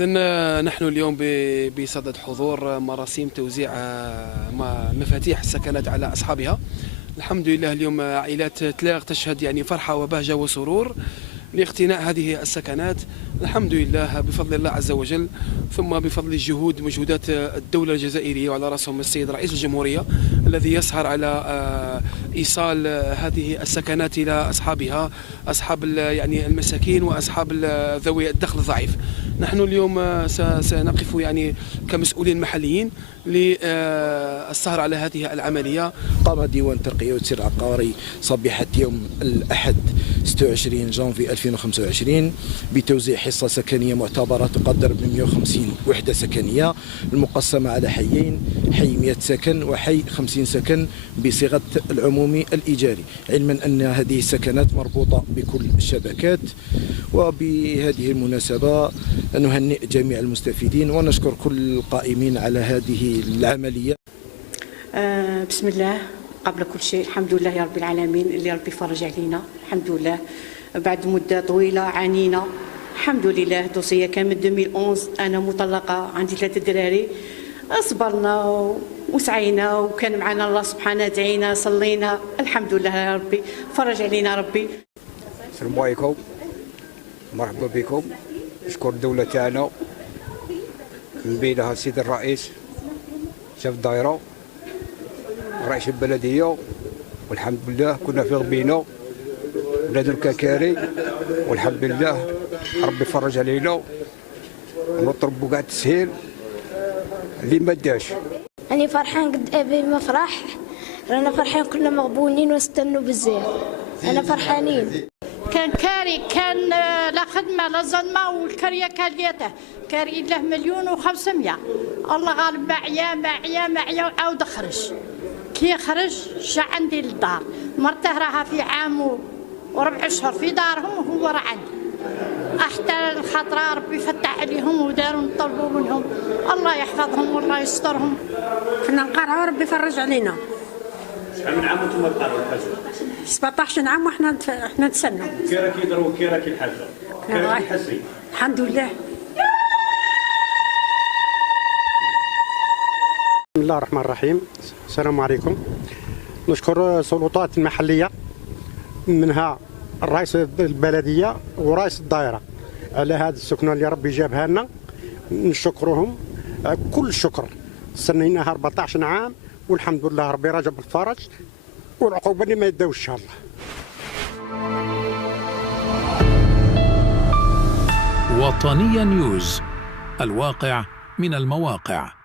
إذن نحن اليوم بصدد حضور مراسيم توزيع مفاتيح السكنات على أصحابها. الحمد لله اليوم عائلات تلاغ تشهد يعني فرحة وبهجة وسرور لاقتناء هذه السكنات. الحمد لله بفضل الله عز وجل، ثم بفضل مجهودات الدولة الجزائرية وعلى رأسهم السيد رئيس الجمهورية الذي يسهر على إيصال هذه السكنات إلى أصحابها، أصحاب يعني المساكين وأصحاب ذوي الدخل الضعيف. نحن اليوم سنقف يعني كمسؤولين محليين للسهر على هذه العملية. قام ديوان الترقية والتسيير العقاري صبيحة يوم الأحد 26 جانفي 2025 بتوزيع حصة سكنية معتبرة تقدر ب 150 وحدة سكنية المقسمة على حيين، حي 100 سكن وحي 50 سكن بصيغة العمومي الإيجاري، علما أن هذه السكنات مربوطة بكل الشبكات. وبهذه المناسبة نهنئ جميع المستفيدين ونشكر كل القائمين على هذه العملية. بسم الله. قبل كل شيء الحمد لله يا رب العالمين اللي ربي فرج علينا. الحمد لله بعد مدة طويلة عانينا. الحمد لله دوسية كان من 2011، أنا مطلقة عندي 3 دراري. صبرنا وسعينا وكان معنا الله سبحانه، دعينا صلينا. الحمد لله يا ربي فرج علينا ربي. السلام عليكم، مرحبا بكم. نشكر الدولة تاعنا من بينها السيد الرئيس شاف الدائرة رئيس البلدية، والحمد لله كنا في غبينا بلاد الكاكاري، والحمد لله ربي فرج علينا ونطلبوا كاع التسهيل اللي ما داش. أنا فرحان قد أبي ما فرح، رانا فرحان كلنا مغبونين واستنوا بزاف. أنا فرحانين. كان كاري، كان لا خدمة لا ظلمة، والكرية كاليته كاري له 1,500,000. الله غالب معيا وعاود خرج. كي خرج جا عندي للدار، مرته راها في عام و4 أشهر في دارهم وهو راه عندي. حتى الخطرة ربي فتح عليهم وداروا نطلبوا منهم الله يحفظهم والله يسترهم. كنا نقرعوا ربي فرج علينا. شحال من عام وانتم تقرعوا الحاجة؟ 17 عام وحنا نتسنوا. كي راكي يضربوا كي راكي الحاجة؟ كي راكي تحسي؟ الحمد لله. بسم الله الرحمن الرحيم. السلام عليكم. نشكر السلطات المحلية منها رئيس البلدية ورئيس الدائرة على هذه السكنة اللي ربي جابها لنا. نشكرهم كل الشكر. استنيناها 14 عام والحمد لله ربي رجب الفرج، والعقوبة اللي ما يداوش إن شاء الله. وطنية نيوز، الواقع من المواقع.